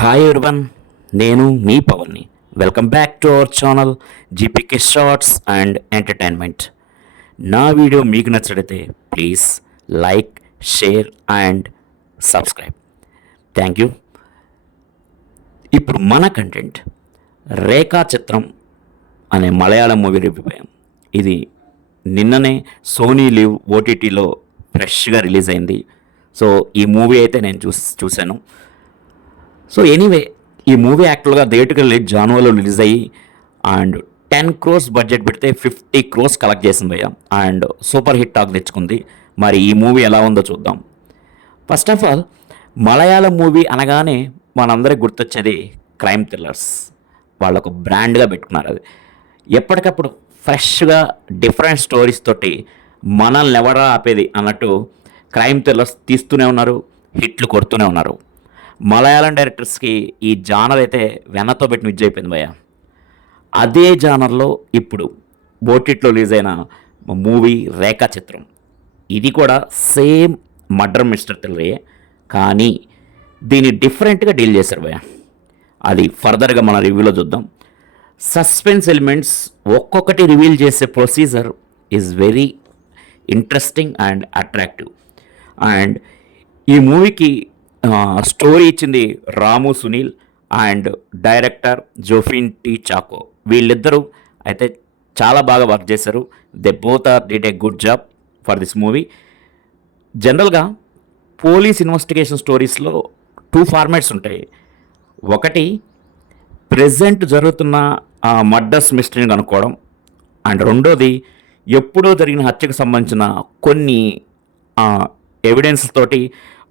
Hi everyone, నేను మీ పవన్ని. Welcome back to our channel GPK shorts and entertainment. నా వీడియో మీకు నచ్చితే please like, share and subscribe. Thank you. ఇప్పుడు మన కంటెంట్ రేఖా చిత్రం అనే మలయాళం మూవీ రివ్యూ. ఇది నిన్ననే సోనీ లివ్ ఓటీటీలో ఫ్రెష్గా రిలీజ్ అయింది. సో ఈ మూవీ అయితే నేను చూశాను. సో ఎనీవే, ఈ మూవీ యాక్చువల్గా థియేటర్కి జాన్వరిలో రిలీజ్ అయ్యి అండ్ 10 crores బడ్జెట్ పెడితే 50 crores కలెక్ట్ చేసింది భయ్య. అండ్ సూపర్ హిట్ టాక్ తెచ్చుకుంది. మరి ఈ మూవీ ఎలా ఉందో చూద్దాం. First of all, Malayalam movie అనగానే మనందరికి గుర్తొచ్చేది క్రైమ్ థ్రిల్లర్స్. వాళ్ళకు బ్రాండ్గా పెట్టుకున్నారు. అది ఎప్పటికప్పుడు ఫ్రెష్గా డిఫరెంట్ స్టోరీస్ తోటి మనల్ని ఎవరా ఆపేది అన్నట్టు క్రైమ్ థ్రిల్లర్స్ తీస్తూనే ఉన్నారు, హిట్లు కొడుతూనే ఉన్నారు. మలయాళం డైరెక్టర్స్కి ఈ జానర్ అయితే వెన్నతో పెట్టి విజ్ అయిపోయింది భయ్య. అదే జానర్లో ఇప్పుడు ఓటీటీలో రిలీజ్ అయిన మూవీ రేఖా చిత్రం. ఇది కూడా సేమ్ మర్డర్ మిస్టర్ థ్రిల్లరే, కానీ దీన్ని డిఫరెంట్గా డీల్ చేశారు భయ్య. అది ఫర్దర్గా మన రివ్యూలో చూద్దాం. సస్పెన్స్ ఎలిమెంట్స్ ఒక్కొక్కటి రివీల్ చేసే procedure is very interesting and attractive. And ఈ మూవీకి స్టోరీ ఇచ్చింది Ramu Sunil and director Jofin T Chacko. వీళ్ళిద్దరూ అయితే చాలా బాగా వర్క్ చేశారు. They both are did a good job for this movie. జనరల్గా పోలీస్ ఇన్వెస్టిగేషన్ స్టోరీస్లో 2 ఫార్మాట్స్ ఉంటాయి. ఒకటి ప్రెజెంట్ జరుగుతున్న మర్డర్స్ మిస్టరీని కనుక్కోవడం, అండ్ రెండోది ఎప్పుడో జరిగిన హత్యకు సంబంధించిన కొన్ని ఎవిడెన్స్ తోటి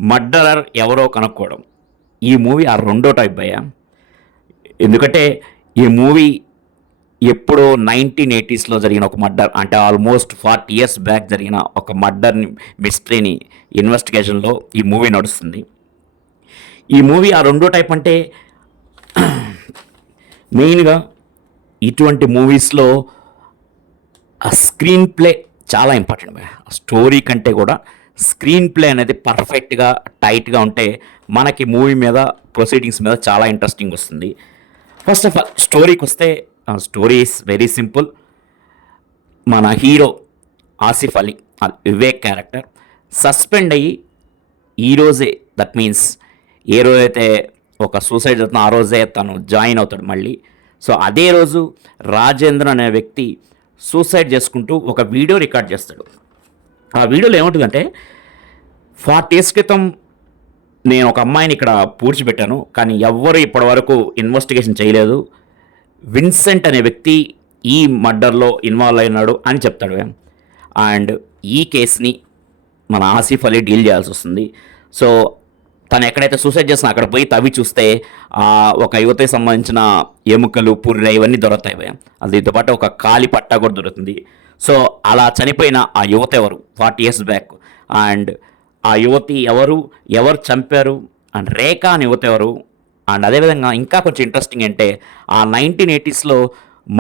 మర్డరర్ ఎవరో కనుక్కోవడం. ఈ మూవీ ఆ రెండో టైప్ అయ్యా. ఎందుకంటే ఈ మూవీ ఎప్పుడో 1980sలో జరిగిన ఒక మర్డర్, అంటే ఆల్మోస్ట్ 40 years బ్యాక్ జరిగిన ఒక మర్డర్ని మిస్టరీని ఇన్వెస్టిగేషన్లో ఈ మూవీ నడుస్తుంది. ఈ మూవీ ఆ రెండో టైప్. అంటే మెయిన్గా ఇటువంటి మూవీస్లో ఆ స్క్రీన్ ప్లే చాలా ఇంపార్టెంట్. స్టోరీ కంటే కూడా స్క్రీన్ ప్లే అనేది పర్ఫెక్ట్గా టైట్గా ఉంటే మనకి మూవీ మీద ప్రొసీడింగ్స్ మీద చాలా ఇంట్రెస్టింగ్ వస్తుంది. ఫస్ట్ ఆఫ్ ఆల్ స్టోరీకి వస్తే, స్టోరీ ఈస్ వెరీ సింపుల్. మన hero Asif Ali, Vivek character suspend అయ్యి ఈరోజే, దట్ మీన్స్ ఏ రోజైతే ఒక సూసైడ్ అవుతుందో ఆ రోజే తను జాయిన్ అవుతాడు మళ్ళీ. సో అదే రోజు రాజేంద్ర అనే వ్యక్తి సూసైడ్ చేసుకుంటూ ఒక వీడియో రికార్డ్ చేస్తాడు. ఆ వీడియోలో ఏముంటుందంటే, 40 years క్రితం నేను ఒక అమ్మాయిని ఇక్కడ పూడ్చిపెట్టాను, కానీ ఎవ్వరు ఇప్పటివరకు ఇన్వెస్టిగేషన్ చేయలేదు. విన్సెంట్ అనే వ్యక్తి ఈ మర్డర్లో ఇన్వాల్వ్ అయినాడు అని చెప్తాడు. అండ్ ఈ కేసుని మన ఆసిఫ్ అలీ డీల్ చేయాల్సి వస్తుంది. సో తను ఎక్కడైతే సూసైడ్ చేస్తున్నా అక్కడ పోయి తవ్వి చూస్తే ఒక యువతకి సంబంధించిన ఎముకలు, పుర్రె ఇవన్నీ దొరుకుతాయి. దీంతో పాటు ఒక కాలి పట్టా కూడా దొరుకుతుంది. సో అలా చనిపోయిన ఆ యువత ఎవరు 40 years బ్యాక్, అండ్ ఆ యువతి ఎవరు చంపారు, అండ్ రేఖా అని యువత ఎవరు. అండ్ అదేవిధంగా ఇంకా కొంచెం ఇంట్రెస్టింగ్ అంటే, ఆ 1980sలో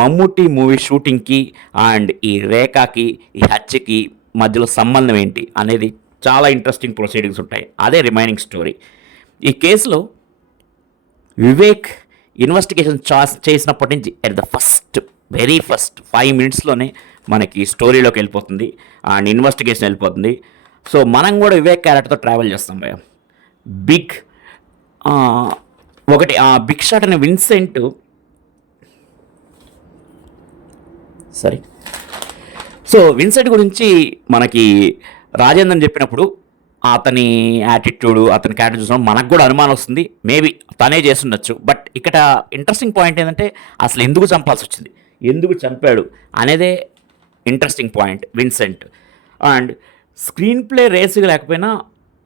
మమ్ముట్టి మూవీ షూటింగ్కి అండ్ ఈ రేఖాకి, ఈ హత్యకి మధ్యలో సంబంధం ఏంటి అనేది చాలా ఇంట్రెస్టింగ్ ప్రొసీడింగ్స్ ఉంటాయి. అదే రిమైనింగ్ స్టోరీ. ఈ కేసులో వివేక్ ఇన్వెస్టిగేషన్ చేసినప్పటి నుంచి ఎట్ ద వెరీ ఫస్ట్ 5 minutesలోనే మనకి స్టోరీలోకి వెళ్ళిపోతుంది అండ్ ఇన్వెస్టిగేషన్ వెళ్ళిపోతుంది. సో మనం కూడా వివేక్ క్యారెక్టర్తో ట్రావెల్ చేస్తాం భయ్య. బిగ్ షాట్ అనే విన్సెంట్, సో విన్సెంట్ గురించి మనకి రాజేంద్రన్ చెప్పినప్పుడు అతని యాటిట్యూడ్, అతని క్యారెక్టర్ చూసినప్పుడు మనకు కూడా అనుమానం వస్తుంది. మేబీ తనే చేస్తుండొచ్చు. బట్ ఇక్కడ ఇంట్రెస్టింగ్ పాయింట్ ఏంటంటే, అసలు ఎందుకు చంపాల్సి వచ్చింది, ఎందుకు చంపాడు అనేదే interesting point Vincent. And screenplay రేసుగా లేకపోయినా,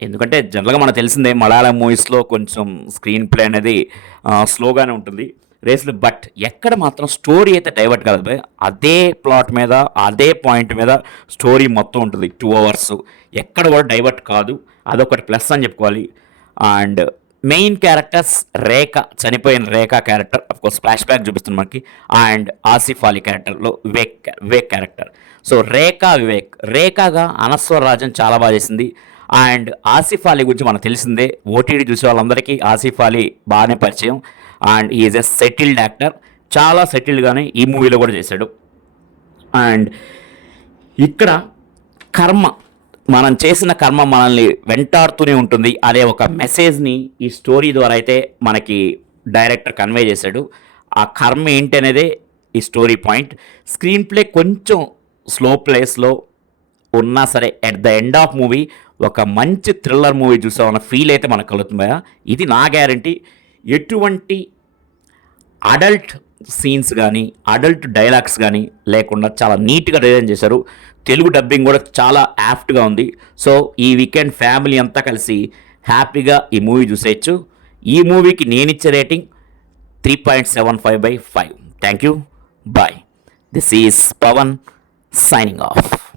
ఎందుకంటే జనరల్గా మనకు తెలిసిందే మలయాళం మూవీస్లో కొంచెం స్క్రీన్ ప్లే అనేది స్లోగానే ఉంటుంది రేసులు. బట్ ఎక్కడ మాత్రం స్టోరీ అయితే డైవర్ట్ కాదు. అదే ప్లాట్ మీద, అదే పాయింట్ మీద స్టోరీ మొత్తం ఉంటుంది 2 hours. ఎక్కడ కూడా డైవర్ట్ కాదు. అదొకటి ప్లస్ అని చెప్పుకోవాలి. అండ్ మెయిన్ క్యారెక్టర్స్ చనిపోయిన రేఖా క్యారెక్టర్ అఫ్కోర్స్ ఫ్లాష్ బ్యాక్ చూపిస్తుంది మనకి. అండ్ ఆసిఫ్ అలీ క్యారెక్టర్లో వివేక్ క్యారెక్టర్. సో రేఖాగా అనస్వర రాజన్ చాలా బాగా చేసింది. అండ్ ఆసిఫ్ అలీ గురించి మనకు తెలిసిందే, ఓటీటీ చూసే వాళ్ళందరికీ ఆసిఫ్ అలీ బాగానే పరిచయం. And is a settled actor, చాలా సెటిల్డ్గానే ఈ మూవీలో కూడా చేశాడు. అండ్ ఇక్కడ కర్మ, మనం చేసిన కర్మ మనల్ని వెంటాడుతూనే ఉంటుంది అనే ఒక మెసేజ్ని ఈ స్టోరీ ద్వారా అయితే మనకి డైరెక్టర్ కన్వే చేశాడు. ఆ కర్మ ఏంటి అనేదే ఈ స్టోరీ పాయింట్. స్క్రీన్ ప్లే కొంచెం స్లో ప్లేస్లో ఉన్నా సరే at the end of movie ఒక మంచి థ్రిల్లర్ మూవీ చూసామన్న ఫీల్ అయితే మనకు కలుగుతుంది. ఇది నా గ్యారంటీ. ఎటువంటి అడల్ట్ సీన్స్ కానీ అడల్ట్ డైలాగ్స్ కానీ లేకుండా చాలా నీట్గా డిజైన్ చేశారు. తెలుగు డబ్బింగ్ కూడా చాలా యాప్ట్గా ఉంది. సో ఈ వీకెండ్ ఫ్యామిలీ అంతా కలిసి హ్యాపీగా ఈ మూవీ చూసేయచ్చు. ఈ మూవీకి నేనిచ్చే rating 3.75/5. Thank you, bye. This is Pavan signing of.